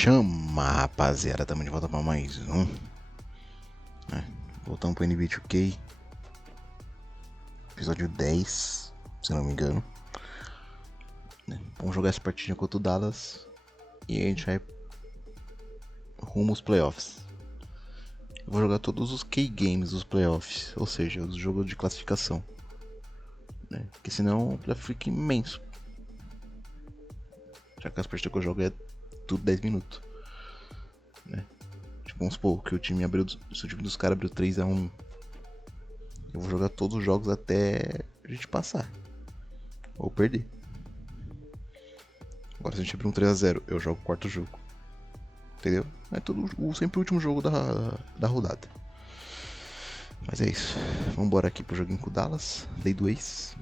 Chama, rapaziada, tamo de volta pra mais um. Voltamos pro NBA 2K. Episódio 10, se não me engano. Vamos jogar essa partidinha contra o Dallas. E a gente vai rumo aos playoffs. Eu vou jogar todos os K-Games dos playoffs, ou seja, os jogos de classificação. Porque senão o playoff fica imenso. Já que as partidas que eu jogo é tudo 10 minutos. Tipo, vamos supor que o time abriu. Se o time dos caras abriu 3-1, eu vou jogar todos os jogos até a gente passar. Ou perder. Agora se a gente abrir um 3-0, eu jogo o quarto jogo. Entendeu? É tudo sempre o último jogo da rodada. Mas é isso. Vambora aqui pro joguinho com o Dallas. LEI do EX.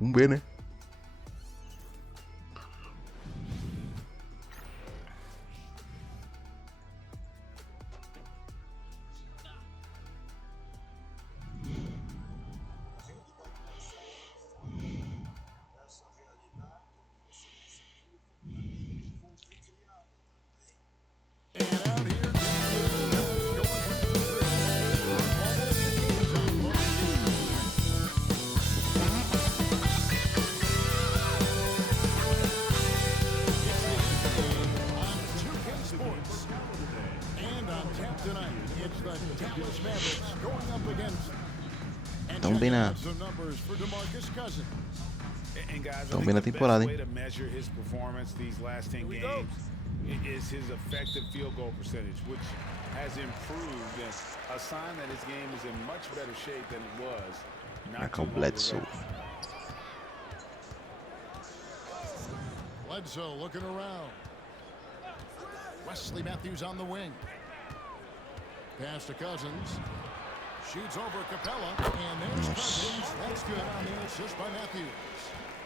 Vamos ver, né? Tão bem na temporada, hein? Is his effective field goal percentage, which has improved, and a sign that his game is in much better shape than it was not too long ago. Bledsoe looking around. Wesley Matthews on the wing. Pass to Cousins. Shoots over Capella, and there's Cousins. That's good on the assist by Matthews.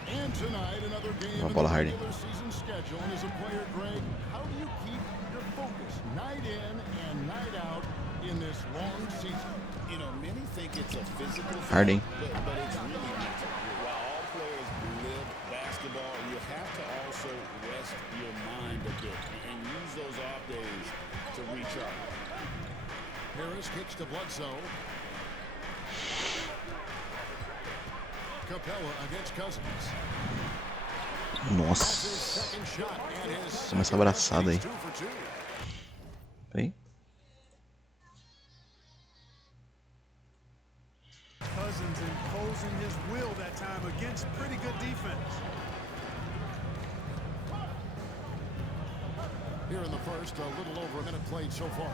And tonight, another game in the regular season schedule. And as a player, Greg, how do you keep your focus night in and night out in this long season? You know, many think it's a physical Harding. thing, but it's really mental. While all players live basketball, you have to also rest your mind a bit and use those off days to recharge. Harris kicks to Bledsoe. Capella against Cousins. Nossa. Começa abraçada aí. Vem. Cousins imposing his will that time against pretty good defense. Here in the first, a little over a minute played so far.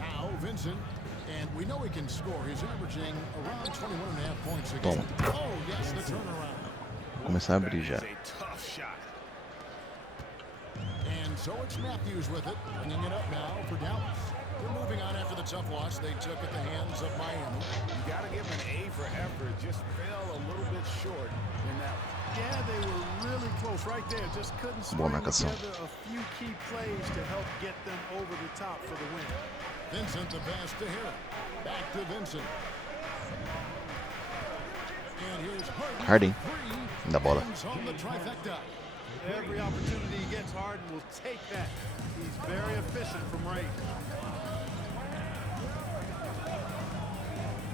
Now Vincent. And we know he can score. He's averaging around 21.5 points a game. Oh, yes, the turnaround. Vou começar a abrir já. And so it's Matthews with it, bringing it up now for Dallas. They're moving on after the tough loss they took at the hands of Miami. You got to give him an A for effort. Just fell a little bit short in that one. Yeah, they were really close right there. Just couldn't string together a few key plays to help get them over the top for the win. Vincent the pass to Harris. Back to Vincent. And here's Harding. Da bola. Every opportunity he gets, Harden will take that. He's very efficient from range.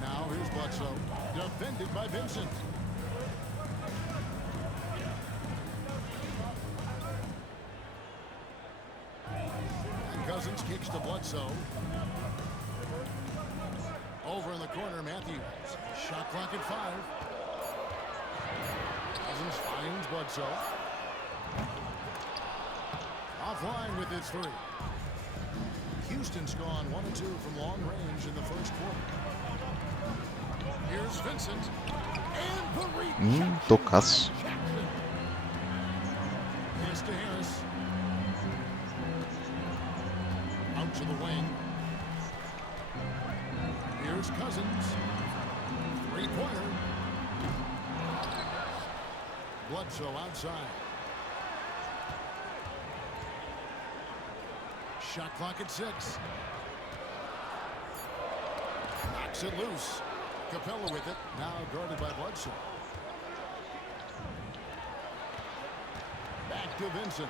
Now here's Bledsoe. Defended by Vincent. And Cousins kicks to Bledsoe. Over in the corner, Matthews. Shot clock at 5. Cousins finds Bledsoe. Offline with his 3. Houston's gone 1-2 from long range in the first quarter. Here's Vincent. And the reach. Tocaço. Pass to Harris. Out to the wing. Here's Cousins. 3-pointer. Bledsoe outside. Shot clock at 6. Knocks it loose. Capella with it. Now guarded by Bledsoe. Back to Vincent.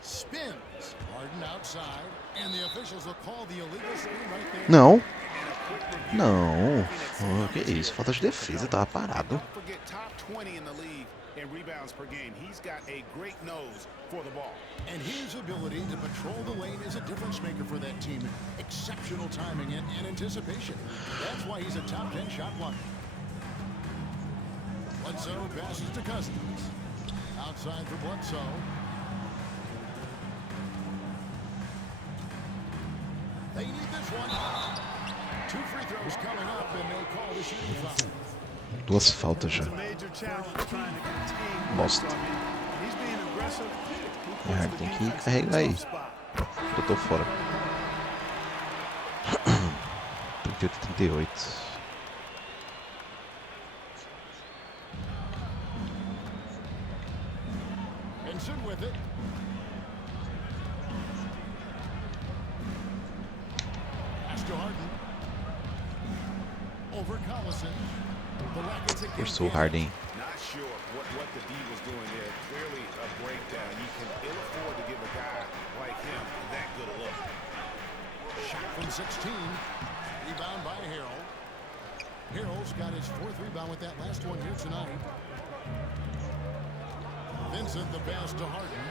Spins. Harden outside. And the officials will call the illegal screen right there. Não. Não. Oh, que isso? Falta de defesa, tava parado. Don't forget top 20 in the league in rebounds per game. He's got a great nose for the ball. And his ability to patrol the lane is a difference maker for that team. Exceptional timing and anticipation. That's why he's a top 10 shot blocker. Bledsoe passes to Cousins. Outside for Bledsoe. They need this one. 2 free throws coming up, and they call the shooting foul. Duas faltas já. Bosta. Tem que carregar aí. Eu tô fora. 38-38. Vincent with it. Pass to Harden. Over Collison. The Rockets again. Forçou o Harden. Not sure what the D was doing there. Clearly a breakdown. You can ill afford to give a guy like him that good a look. Shot from 16. Rebound by Harrell. Harrell's got his 4th rebound with that last one here tonight. Vincent, the pass to Harden.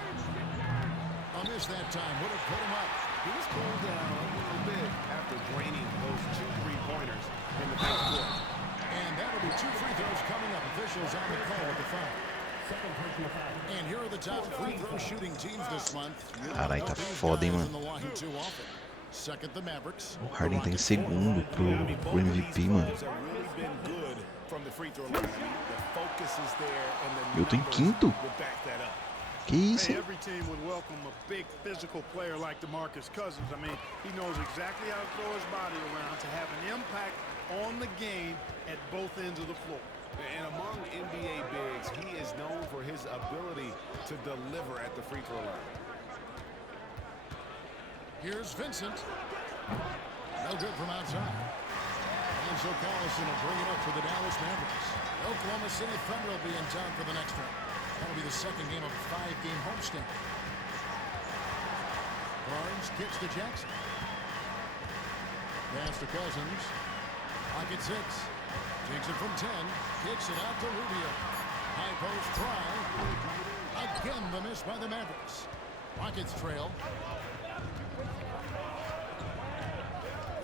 A miss that time. Would have put him up. He was cooled down a little bit after draining those 2 3-pointers in the first quarter. And that'll be 2 free throws coming up. Officials on the call with the foul. And here are the top free throw shooting teams this month. Carai, tá foda, hein, mano. Second, the Mavericks. O Harden tá em segundo pro MVP, mano. Eu tô em quinto. Que isso, hein? Every team would welcome a big physical player like DeMarcus Cousins. I mean, he knows exactly how to throw his body around to have an impact on the game at both ends of the floor. And among NBA bigs, he is known for his ability to deliver at the free throw line. Here's Vincent. No good from outside. And so Collison will bring it up for the Dallas Mavericks. Oklahoma City Thunder will be in town for the next one. That'll be the second game of a 5-game homestand. Barnes kicks to Jackson. Pass to Cousins. Pocket 6. Takes it from 10. Kicks it out to Rubio. High post try. Again, the miss by the Mavericks. Rockets trail.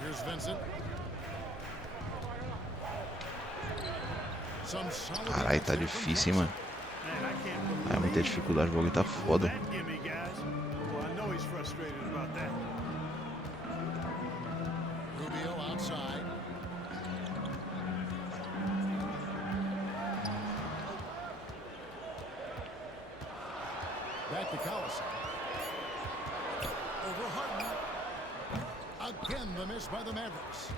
Here's Vincent. Carai, tá difícil, hein, mano. É muita dificuldade, o jogo tá foda. Rubio outside. Back to Collison. Over Harden. Again, the miss by the Mavericks.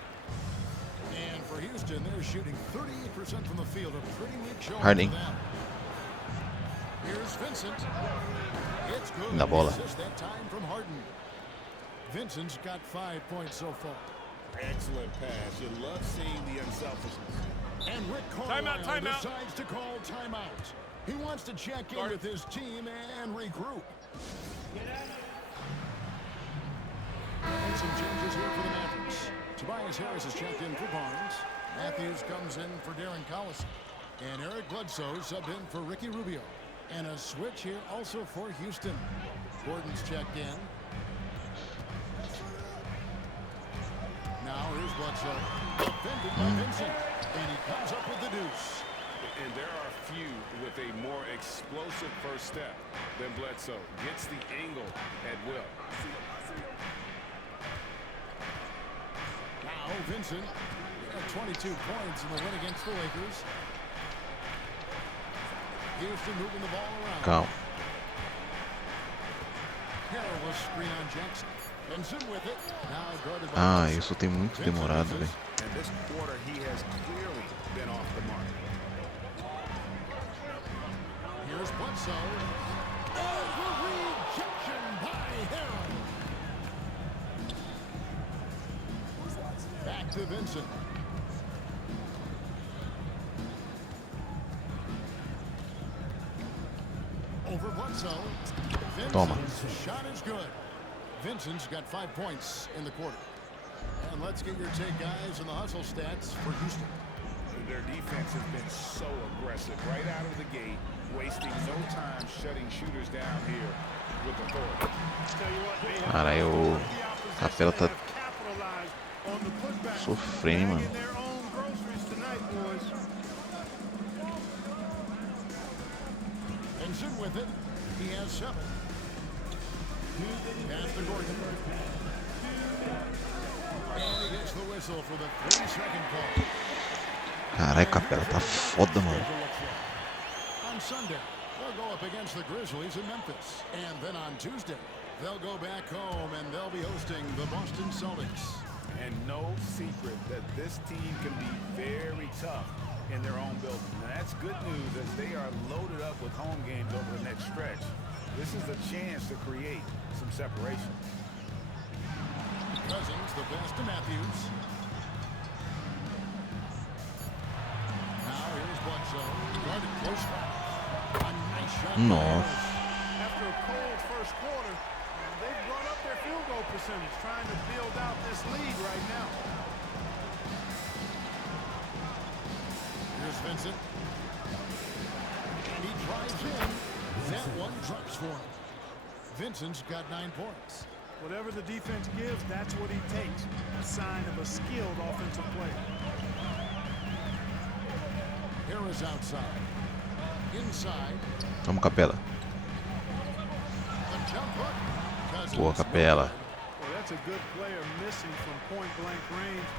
And for Houston, they're shooting 38% from the field. A pretty weak showing for them. Here's Vincent. It's good. Na bola. That time from Harden. Vincent's got 5 points so far. Excellent pass. You love seeing the unselfishness. And Rick Carlisle decides to call timeout. He wants to check in with his team and regroup. And some changes here for the Mavericks. Tobias Harris has checked in for Barnes. Matthews comes in for Darren Collison. And Eric Bledsoe subbed in for Ricky Rubio. And a switch here also for Houston. Gordon's checked in. Now here's Bledsoe. Defended by Vincent. And he comes up with the deuce. And there are few with a more explosive first step than Bledsoe. Gets the angle at will. Now Vincent had 22 points in the win against the Lakers. Houston moving the ball around. Calma. Careless screen on Jackson. Vincent with it. Now guarded by Ah, Vincent. isso tem muito demorado, velho. And this quarter, he has clearly been off the mark. Here's Bledsoe. Over rejection by Harrell. Back to Vincent. So, Toma. Vincent's shot is good. Vincent's got 5 points in the quarter. And let's get your take, guys, on the hustle stats for Houston. Their defense has been so aggressive right out of the gate, wasting no time shutting shooters down here with authority. Cara, o Capela tá sofrendo, mano. Vincent with it. He has 7. Pass to Gordon. And he gets the whistle for the 3-second call. Caralho, Capela tá foda, mano. On Sunday, they'll go up against the Grizzlies in Memphis. And then on Tuesday, they'll go back home and they'll be hosting the Boston Celtics. And no secret that this team can be very tough in their own building. And that's good news as they are loaded up with home games over the next stretch. This is a chance to create some separation. Cousins, the pass to Matthews. Now here's Bledsoe. Guarded closely. A nice shot. Nossa. After a cold first quarter, they've brought up their field goal percentage, trying to build out this lead right now. Here's Vincent. And he drives in. That one drops for him. Vincent's got 9 points. Whatever the defense gives, that's what he takes. A sign of a skilled offensive player. Here is outside. Inside. Vamos, Capela. The jump hook. Cousins. Boa, Capela. Well, that's a good player missing from point-blank range.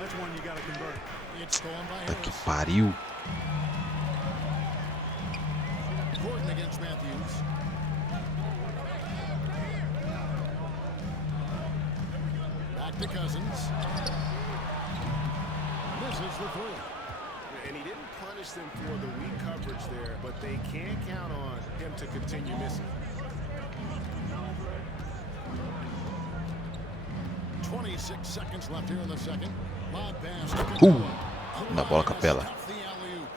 That's one you got to convert. It's stolen by Tá que Harris. pariu. Gordon against Matthews. Back to Cousins. Misses the 3. And he didn't punish them for the weak coverage there, but they can count on him to continue missing. 26 seconds left here in the second. Lob pass to Na bola, Capela. The alley-oop.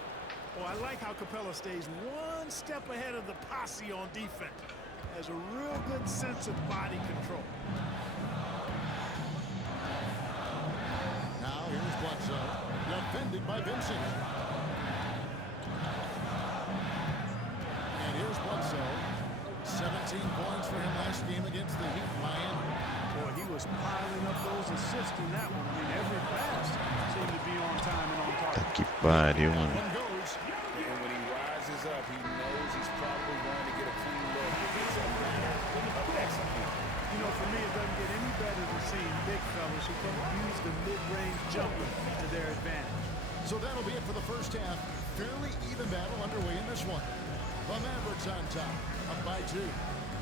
Well, I like how Capella stays one step ahead of the posse on defense. Has a real good sense of body control. Now here's Bledsoe. Defended by Vincent. And here's Bledsoe. 17 points for him last game against the Heat Miami. Boy, he was piling up those assists in that one. I mean, every pass seemed to be on time and on Tá target. que pariu, mano. One goes. And when he rises up, he knows he's probably going to get a clean look against that up execute. You know, for me, it doesn't get any better than seeing big fellas who can use the mid-range jumper to their advantage. So that'll be it for the first half. Fairly even battle underway in this one. The Mavericks on top, up by 2.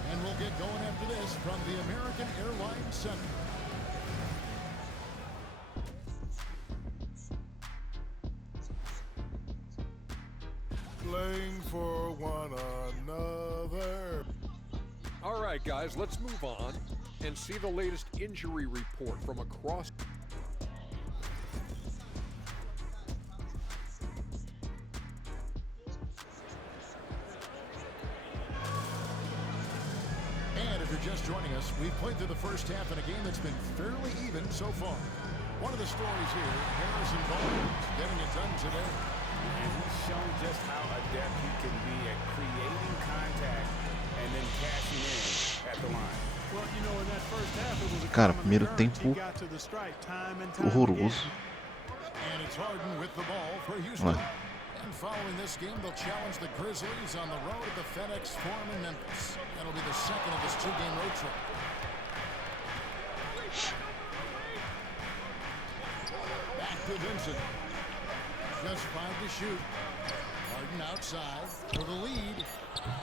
And we'll get going after this from the American Airlines Center. Playing for one another. All right, guys, let's move on and see the latest injury report from across. And if you're just joining us, we've played through the first half in a game that's been fairly even so far. One of the stories here, Harrison Barnes getting it done today. And he's shown just how adept he can be at creating contact and then cashing in at the line. Well, you know, in that first half, it was a Cara, common primeiro occurrence. tempo He got to the stripe time and time horroroso. And it's Harden with the ball for Houston. Ué. And following this game, they'll challenge the Grizzlies on the road at the FedEx Forum in Memphis. That'll be the second of this 2-game road trip. Back to Vincent. Just 5 to shoot. Harden outside for the lead.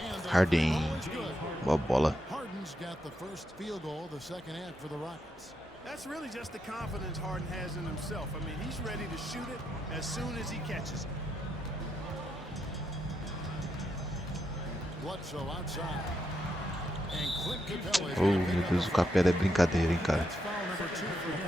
And the Harden. ball is good. Boa bola. Harden's got the first field goal of the second half for the Rockets. That's really just the confidence Harden has in himself. I mean, he's ready to shoot it as soon as he catches it. Bledsoe outside. And Clint Capella is Oh, gonna pick meu up Deus, the o Capela é brincadeira, hein, cara. That's foul number 2 for him.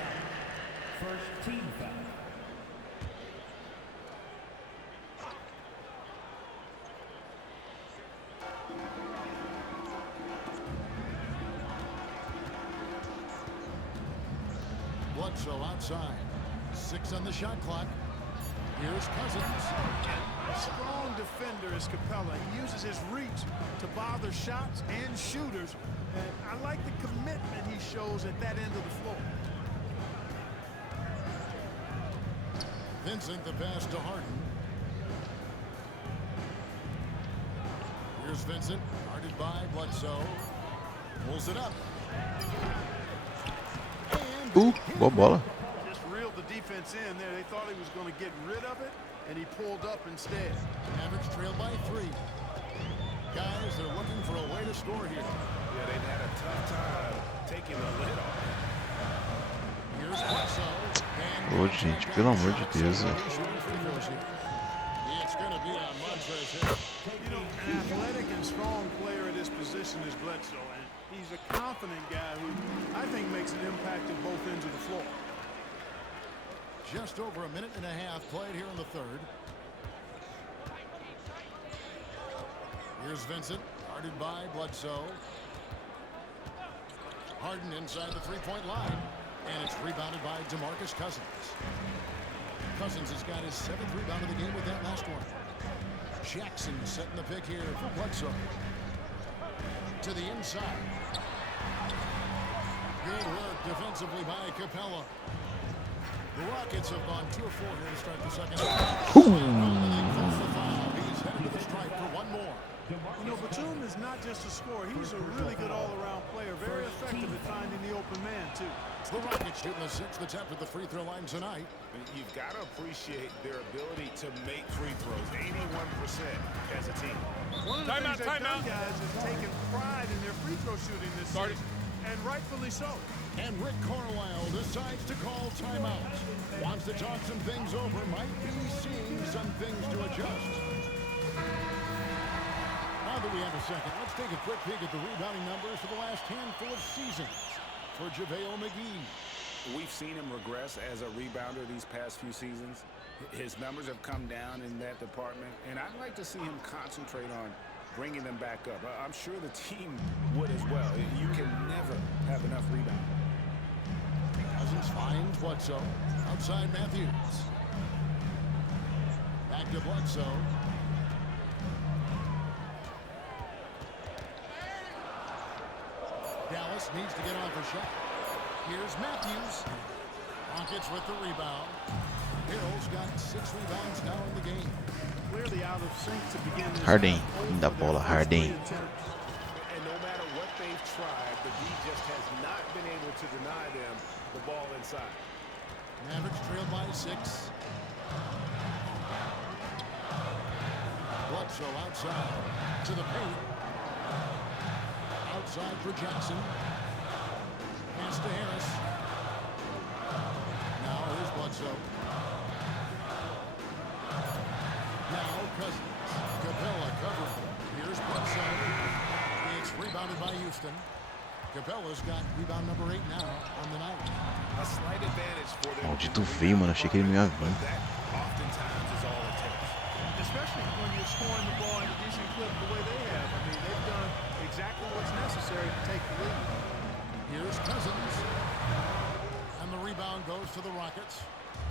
Bledsoe outside. 6 on the shot clock. Here's Cousins. A strong defender is Capella. He uses his reach to bother shots and shooters. And I like the commitment he shows at that end of the floor. Vincent, the pass to Harden. Here's Vincent, guarded by Bledsoe. Pulls it up. And Boa bola. Just reeled the defense in there. They thought he was going to get rid of it, and he pulled up instead. Mavericks trailed by 3. Guys, they're looking for a way to score here. Yeah, they've had a tough time taking the lid off. Here's Bledsoe. Ô, gente, pelo amor de Deus. It's going to be a Montrez hit. You know, an athletic and strong player at his position is Bledsoe, and he's a confident guy who I think makes an impact at both ends of the floor. Just over a minute and a half played here in the third. Here's Vincent, guarded by Bledsoe. Harden inside the three-point line. And it's rebounded by DeMarcus Cousins. Cousins has got his 7th rebound of the game with that last one. Jackson setting the pick here for Bledsoe. To the inside. Good work defensively by Capella. The Rockets have gone 2 of 4 here to start the second half. He's headed to the stripe for one more. You know, Batum is not just a scorer. He's a really good all-around player. Very effective at finding the open man, too. The Rockets shooting the 6th attempt at the free throw line tonight. You've got to appreciate their ability to make free throws. 81% as a team. One of the things they've done, guys, is taken pride in their free throw shooting this season, and rightfully so. And Rick Carlisle decides to call timeout. Wants to talk some things over. Might be seeing some things to adjust. Now that we have a second, let's take a quick peek at the rebounding numbers for the last handful of seasons for JaVale McGee. We've seen him regress as a rebounder these past few seasons. His numbers have come down in that department, and I'd like to see him concentrate on bringing them back up. I'm sure the team would as well. You can never have enough rebounding. Cousins finds Bledsoe. Outside Matthews. Back to Bledsoe. Dallas needs to get off a shot. Here's Matthews. Rockets with the rebound. Harrell's got 6 rebounds now in the game. Clearly out of sync to begin this Harden, half. da bola, Harden. And no matter what they've tried, the D just has not been able to deny them the ball inside. Mavericks trailed by 6. Bledsoe outside to the paint. Outside for Jackson. Pass to Harris. Now here's Bledsoe. Now Cousins. Capella covering. Here's Bledsoe. It's rebounded by Houston. Capella's got rebound number 8 now on the night. A slight advantage for them. Maldito veio, mano. Achei que ele não ia vir. That oftentimes is all it takes. Especially when you're scoring the ball in a decent clip the way they have. I mean, they've done exactly what's necessary to take the lead. Here's Cousins. And the rebound goes to the Rockets.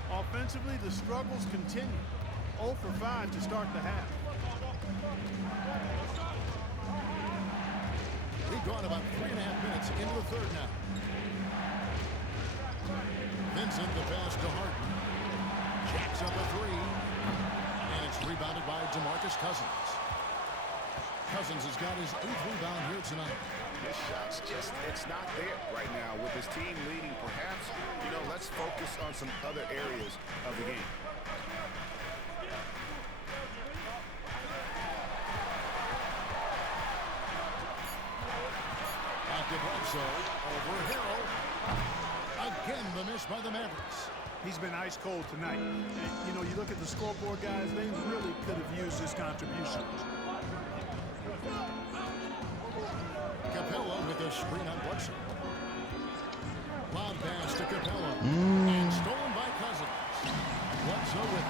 Offensively, the struggles continue. 0 for 5 to start the half. We've gone about 3.5 minutes into the third now. Vincent, the pass to Harden. Jacks up a 3. And it's rebounded by DeMarcus Cousins. Cousins has got his 8th rebound here tonight. His shot's just, it's not there right now. With his team leading, perhaps, you know, let's focus on some other areas of the game. Back to Bledsoe. Over Harrell. Again, the miss by the Mavericks. He's been ice cold tonight. And, you know, you look at the scoreboard, guys, they really could have used his contribution. Capella with a screen on Bledsoe. Loud pass to Capella. And stolen by Cousins. Bledsoe with it.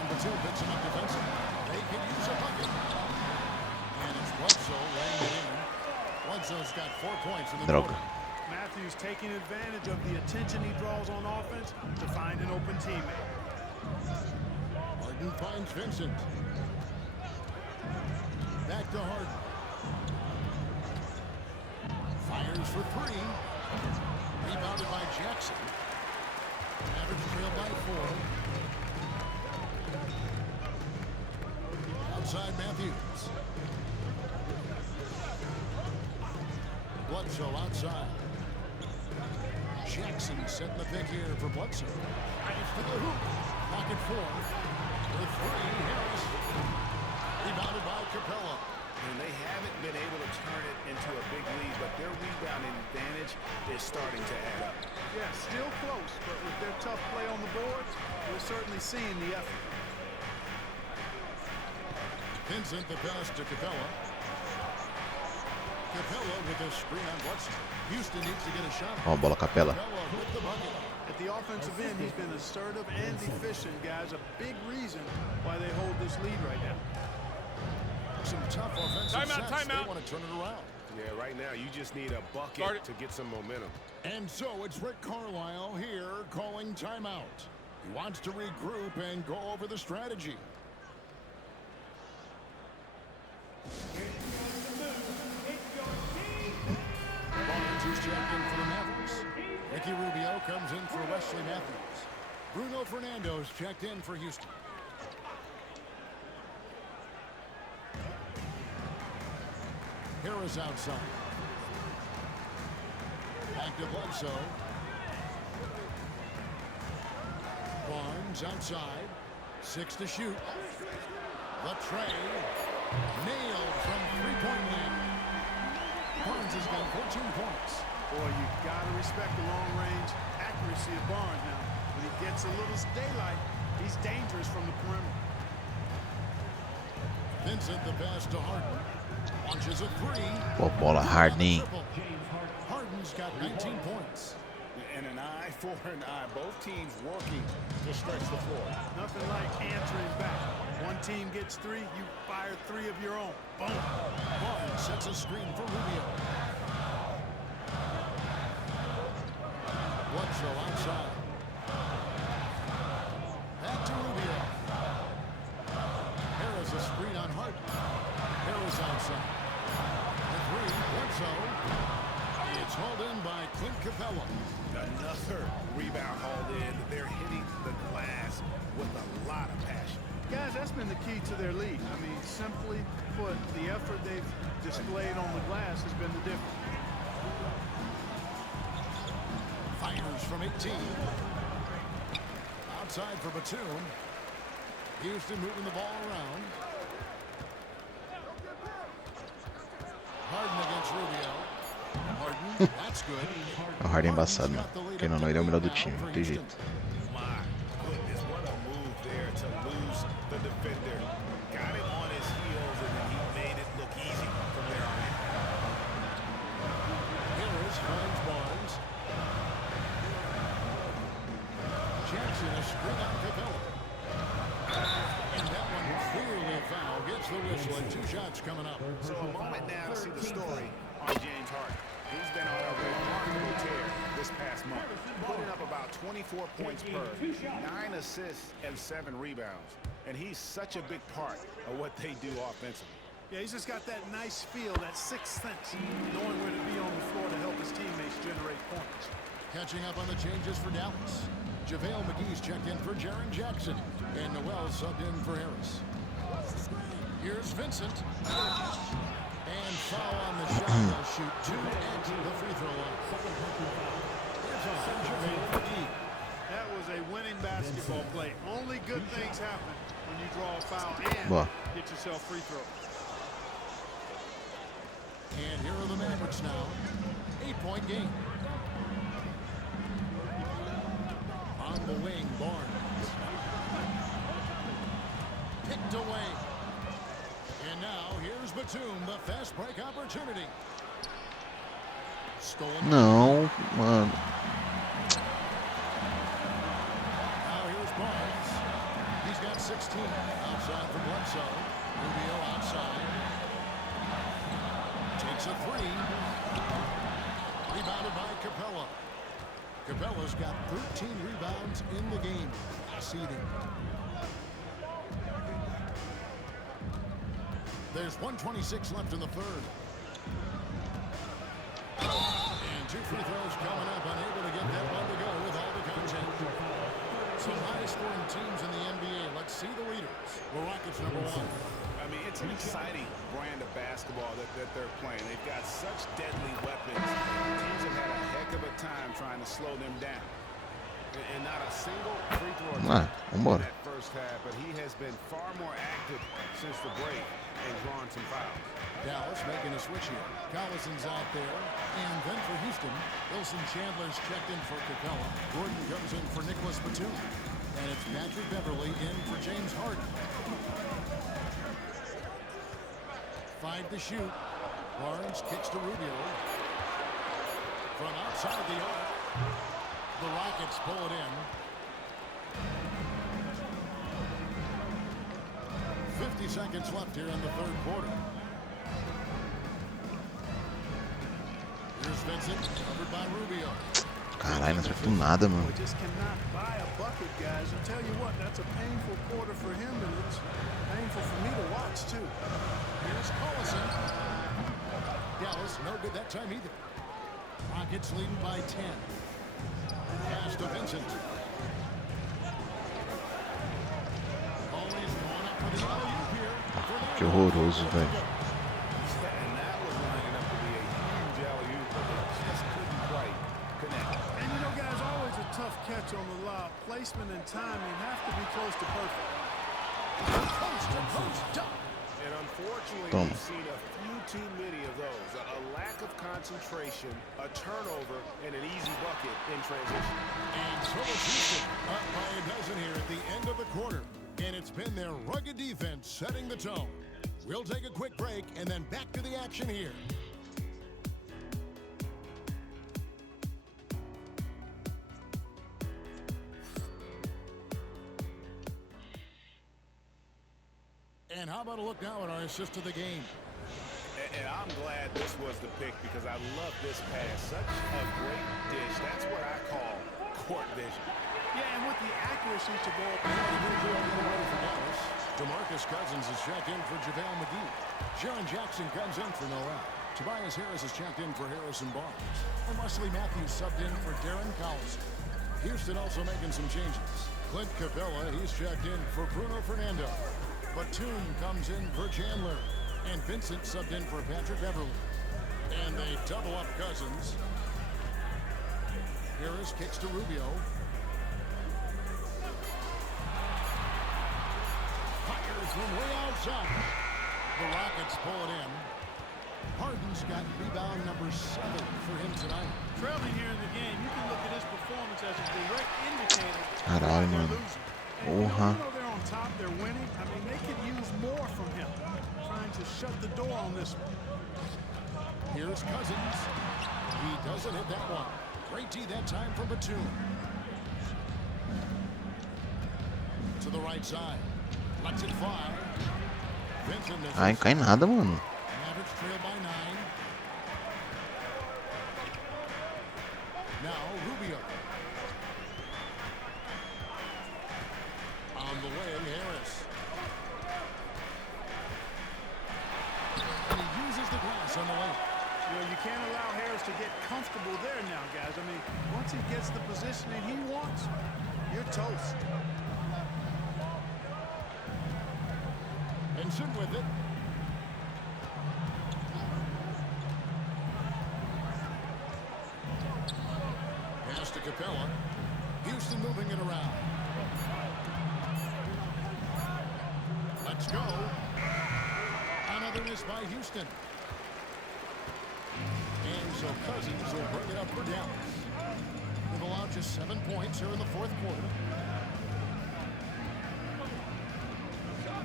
And Batum picks him up defensively. They can use a bucket. And it's Bledsoe laying it in. Bledsoe's got 4 points in the Droga. quarter. Matthews taking advantage of the attention he draws on offense to find an open teammate. Harden finds Vincent. Back to Harden. Fires for three. Rebounded by Jackson. Average trail by 4. Outside Matthews. Bledsoe outside. Jackson setting the pick here for Bledsoe. Drives to the hoop. Pocket 4. The 3, Harris. Rebounded by Capella. And they haven't been able to turn it into a big lead, but their rebounding advantage is starting to add up. Yeah, still close, but with their tough play on the boards, we're certainly seeing the effort. Vincent the pass to Capella. Capella with a screen on Bledsoe. Houston needs to get a shot. Ó, bola Capella. Capella with the bucket. At the offensive end, he's been assertive and efficient, guys. A big reason why they hold this lead right now. Some tough offensive Timeout, sets. timeout. They want to turn it around. Yeah, right now you just need a bucket Start it. to get some momentum. And so it's Rick Carlisle here calling timeout. He wants to regroup and go over the strategy. Barnes is checked in for the Mavericks. Ricky Rubio comes in for Wesley Matthews. Bruno Fernando's checked in for Houston. Harris outside. Back to Bledsoe. Barnes outside. 6 to shoot. The tray. Nailed from three-point land. Barnes has got 14 points. Boy, you got to respect the long-range accuracy of Barnes now. When he gets a little daylight, he's dangerous from the perimeter. Vincent the pass to Harden. Launches a 3. Pô, bola Harden. Harden's got 19 points. And an eye for an eye. Both teams working to stretch the floor. Nothing like answering back. One team gets 3, you fire 3 of your own. Boom. Barnes sets a screen for Rubio. Bledsoe outside. Back to Rubio. Harris a screen on Harden. Harris outside. The 3, Bledsoe. It's hauled in by Clint Capella. Another rebound hauled in. They're hitting the glass with a lot of passion. Guys, that's been the key to their lead. I mean, simply put, the effort they've displayed on the glass has been the difference. Fires from 18. Outside for Batum. Houston moving the ball around. Harden against Rubio. Harden, that's good. O Harden é embaçado, mano. Quem não, ele é o melhor do time, não tem jeito. My goodness, what a move there to lose the defender. Got it on his heels, and then he made it look easy from there on in. Harris finds Barnes. Jackson a screen on Capella. And that one clearly a foul. Gets the whistle and 2 shots coming up. So a moment now to see the story on James Harden. He's been on a remarkable tear this past month, putting up about 24 points per, 9 assists, and 7 rebounds. And he's such a big part of what they do offensively. Yeah, he's just got that nice feel, that sixth sense, knowing where to be on the floor to help his teammates generate points. Catching up on the changes for Dallas. JaVale McGee's checked in for Jaren Jackson. And Noel subbed in for Harris. Here's Vincent. And foul on the shot. They'll shoot 2 at the free throw line. Here's on JaVale McGee. That was a winning basketball play. Only good things happen when you draw a foul and Boa. get yourself free throws. And here are the Mavericks now. 8-point game. On the wing, Barnes. Picked away. And now here's Batum, the fast break opportunity. Stolen. Não, mano. Now here's Barnes. He's got 16. Outside for Bledsoe. Rubio outside. Takes a 3. Rebounded by Capella. Capella's got 13 rebounds in the game. Seeding. There's 1:26 left in the third. And 2 free throws coming up. Unable to get that one to go with all the content. Some highest scoring teams in the NBA. Let's see the leaders. The Rockets #1. I mean, it's an exciting brand of basketball that they're playing. They've got such deadly weapons. Teams have had a heck of a time trying to slow them down. And not a single free throw attempt in that first half, but he has been far more active since the break and drawn some fouls. Dallas making a switch here. Collison's out there. And then for Houston, Wilson Chandler's checked in for Capella. Gordon comes in for Nicholas Batum. And it's Patrick Beverly in for James Harden. 5 to shoot. Barnes kicks to Rubio. From outside the arc. The Rockets pull it in. 50 seconds left here in the third quarter. Here's Vincent, covered by Rubio. Caralho, não acertou nada, mano. Just cannot buy a bucket, guys. I tell you what, that's a painful quarter for him, and it's painful for me to watch too. Here's Collison. Dallas, no good that time either. Rockets leading by 10. Pass to Vincent. Always going up for the alley-oop here. Que horroroso, velho. And that was lining up to be a huge alley-oop, but they just couldn't quite connect. And you know, guys, always a tough catch on the lob. Placement and timing have to be close to perfect. Post to post dunk. And unfortunately, Boom. we've seen a few too many of those. A lack of concentration, a turnover, and an easy bucket in transition. And so is Houston, up by a dozen here at the end of the quarter. And it's been their rugged defense setting the tone. We'll take a quick break and then back to the action here. And how about a look now at our assist of the game? And I'm glad this was the pick because I love this pass. Such a great dish. That's what I call court vision. Yeah, and with the accuracy to go up. DeMarcus Cousins is checked in for JaVale McGee. Sharon Jackson comes in for Noel. Tobias Harris is checked in for Harrison Barnes. And Wesley Matthews subbed in for Darren Collison. Houston also making some changes. Clint Capella, he's checked in for Bruno Fernando. Batum comes in for Chandler. And Vincent subbed in for Patrick Beverly. And they double up Cousins. Harris kicks to Rubio. Fires from way outside. The Rockets pull it in. Harden's got rebound number 7 for him tonight. Trailing here in the game, you can look at his performance as a direct indicator. Caralho, mano. Porra. You know they're on top, they're winning. I mean, they could use more from him. Trying to shut the door on this one. Here's Cousins. He doesn't hit that one. Great D that time from Batum. To the right side. Lets it fly. Vincent misses. Ai, cai nada, mano. Mavericks trail by 9. Now Rubio. On the wing, Harris. And he uses the glass on the lane. You know, you can't allow Harris to get comfortable there now, guys. I mean, once he gets the positioning he wants, you're toast. And sit with it. Pass to Capella. Houston moving it around. Let's go. Another miss by Houston. And so Cousins will bring it up for Dallas. They've allowed just 7 points here in the fourth quarter.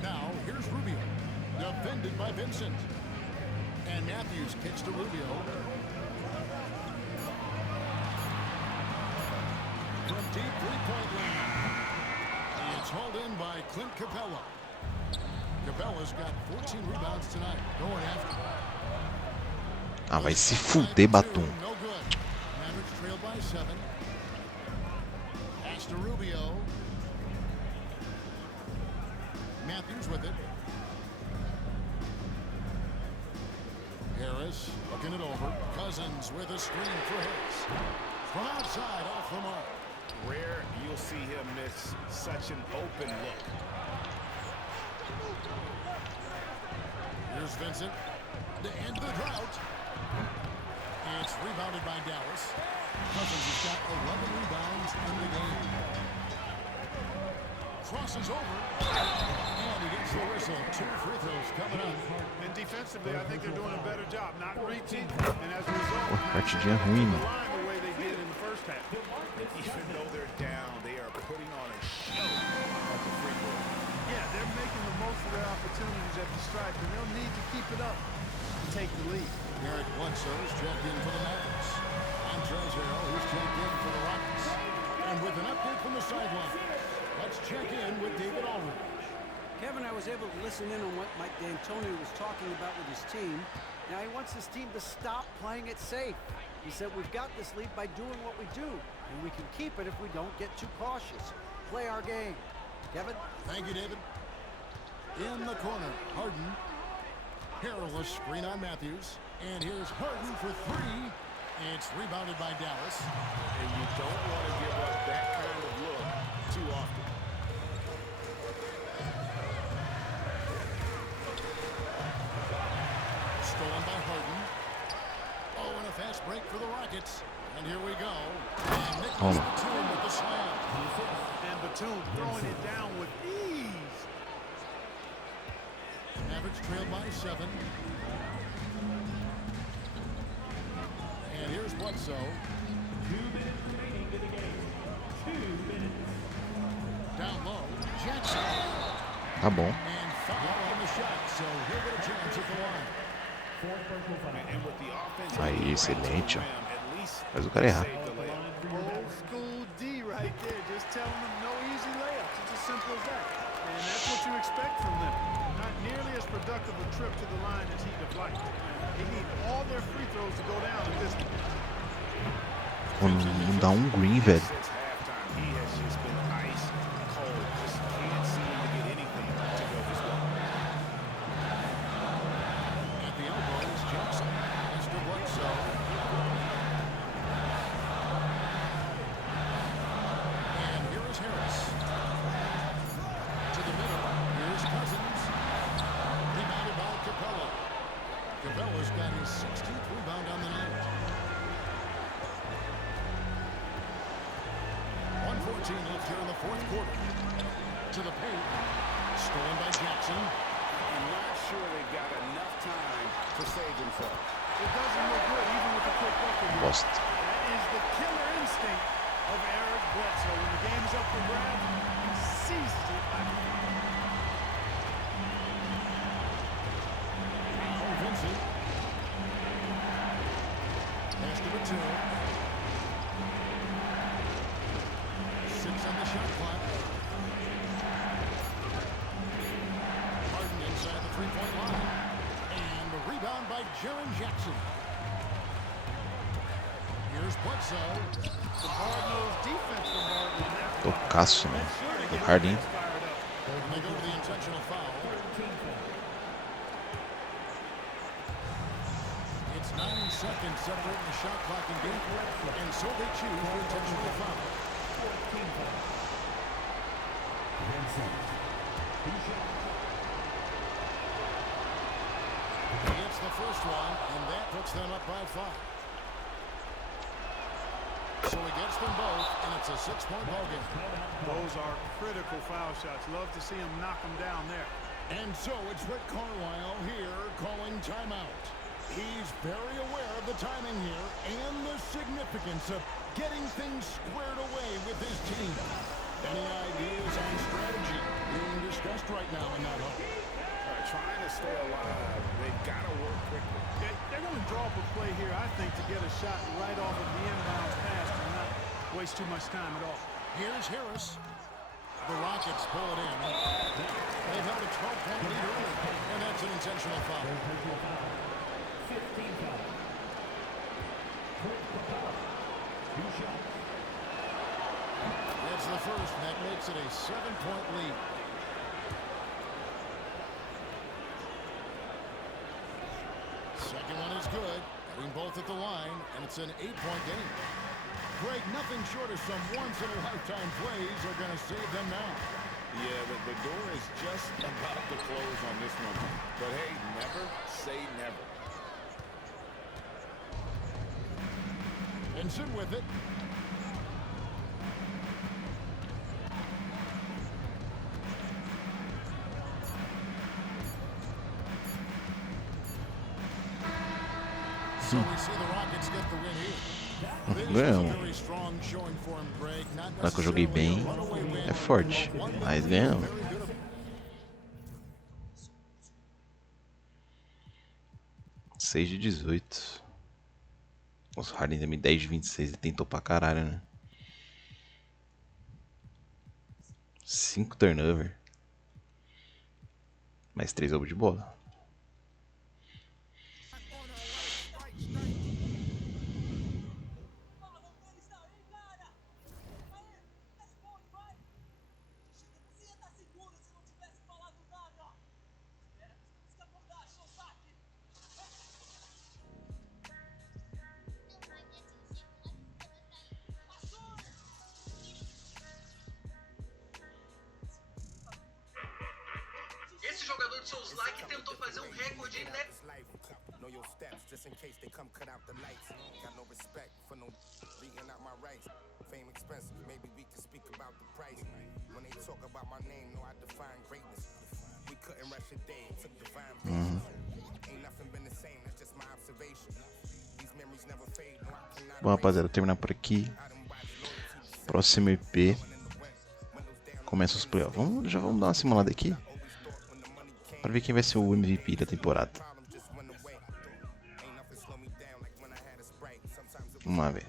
Now, here's Rubio. Defended by Vincent. And Matthews kicks to Rubio. From deep three-point line. It's hauled in by Clint Capella. Capella's got 14 rebounds tonight. Going after. Ah, vai se fuder, Batum. No good. Mavericks trailed by 7. Pass to Rubio. Matthews with it. Harris looking it over. Cousins with a screen for Harris. From outside, off the mark. Rare you'll see him miss such an open look. Here's Vincent to end the drought. It's rebounded by Dallas. Cousins has got 11 rebounds in the game. Crosses over. And he gets the whistle. 2 free throws coming up. And defensively, I think they're doing a better job, not reaching, and as a result, Partidinha ruim, the mano. line the way they did in the first half. And even though they're down, they are putting on a show at the free throw. Yeah, they're making the most of their opportunities at the stripe, and they'll need to keep it up to take the lead. Eric Bledsoe is checked in for the Mavericks. Andres Harrell, who's checked in for the Rockets. And with an update from the sideline, let's check in with David Aldridge. Kevin, I was able to listen in on what Mike D'Antoni was talking about with his team. Now he wants his team to stop playing it safe. He said we've got this lead by doing what we do, and we can keep it if we don't get too cautious. Play our game. Kevin? Thank you, David. In the corner, Harden. Harrell, a screen on Matthews. And here's Harden for 3. It's rebounded by Dallas. And you don't want to give up that kind of look too often. Stolen by Harden. Oh, and a fast break for the Rockets. And here we go. And Nicholas Batum with the slam. And Batum throwing it down with ease. Mavericks trailed by 7. And here's Bledsoe. 2 minutes remaining in the game. 2 minutes. Down low. Jackson. Tá bom. And foul on the shot. So he'll get a chance at the line. And with the offense, Aí, excelente, ó. at least Faz o cara errar. save the layup. Old school D right there, just telling them no easy layups. It's as simple as that. And that's what you expect from them. Not nearly as productive a trip to the line as he'd have liked. They need all their free throws to go down at this point. Pô, não dá um green, velho. Since halftime, he has just been ice cold. Just can't seem to get anything to go his way. At the elbow is Jackson. Mr. Bledsoe. And here is Harris. To the middle. Here's Cousins. Rebounded by Capella. Capella's got his 16th rebound on the night. 1:14 left here in the 4th quarter. To the paint. Stolen by Jackson. I'm not sure they've got enough time to save themselves. It doesn't look good, even with the quick bucket. Bosta. That is the killer instinct of Eric Bledsoe. When the game's up for grabs, he seizes it by the Oh, Vincent. Pass to Batum. 6 on the shot clock. Harden inside the 3-point line. And a rebound by Jaren Jackson. Here's Bledsoe. The Cardinals' defense from Harden. Tocaço, mano. Do Harden. And they go to the intentional foul. It's 9 seconds separating the shot clock and game. And so they choose the intentional foul. He gets the first one, and that puts them up by 5. So he gets them both, and it's a 6-point ballgame. Those are critical foul shots. Love to see him knock them down there. And so it's Rick Carlisle here calling timeout. He's very aware of the timing here and the significance of getting things squared away with his team. Any ideas on strategy being discussed right now in that home? Trying to stay alive, they've got to work quickly. They're going to draw up a play here, I think, to get a shot right off of the inbound pass and not waste too much time at all. Here's Harris. The Rockets pull it in. They've held a 12-point lead early, and that's an intentional foul. 7-point lead. Second one is good. Hitting both at the line, and it's an 8-point game. Greg, nothing short of some once-in-a-lifetime plays are going to save them now. Yeah, the door is just about to close on this one. But hey, never say never. Benson with it. So we see the Rockets get the win here. Ganhamos. Será que eu joguei bem? É forte, mas ganhamos. Seis de 18. Os Harden também 10 de 26 e tentou pra caralho, né? 5 turnover. Mais 3 roubos de bola. Esse jogador de seus likes tentou fazer um recorde, né? Bom, rapaziada, vou terminar por aqui. Próximo EP começa os playoffs. Já vamos dar uma simulada aqui para ver quem vai ser o MVP da temporada. Vamos lá ver.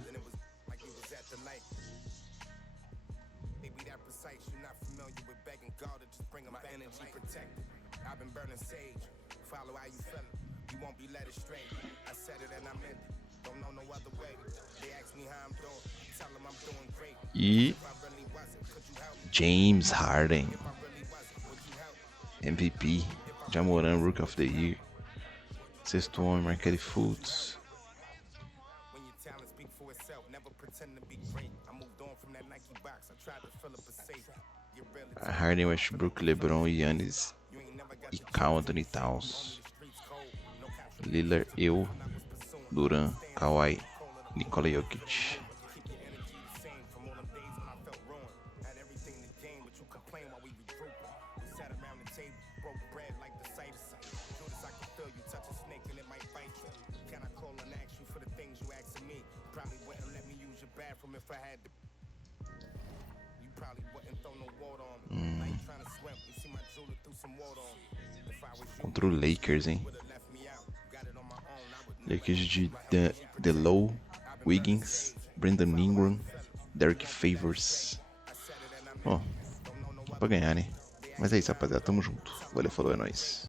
E James Harden, MVP, Jamoran, Rookie of the Year, sexto homem, Markelly Fultz. Harden, Westbrook, LeBron, Giannis e Karl Anthony Towns. Lillard, Duran, Kawhi, Nikola Jokic. Contra o Lakers, hein? Lakers de DeLow, Wiggins, Brandon Ingram, Derek Favors. Ó, pra ganhar, né? Mas é isso, rapaziada. Tamo junto. Valeu, falou, é nóis.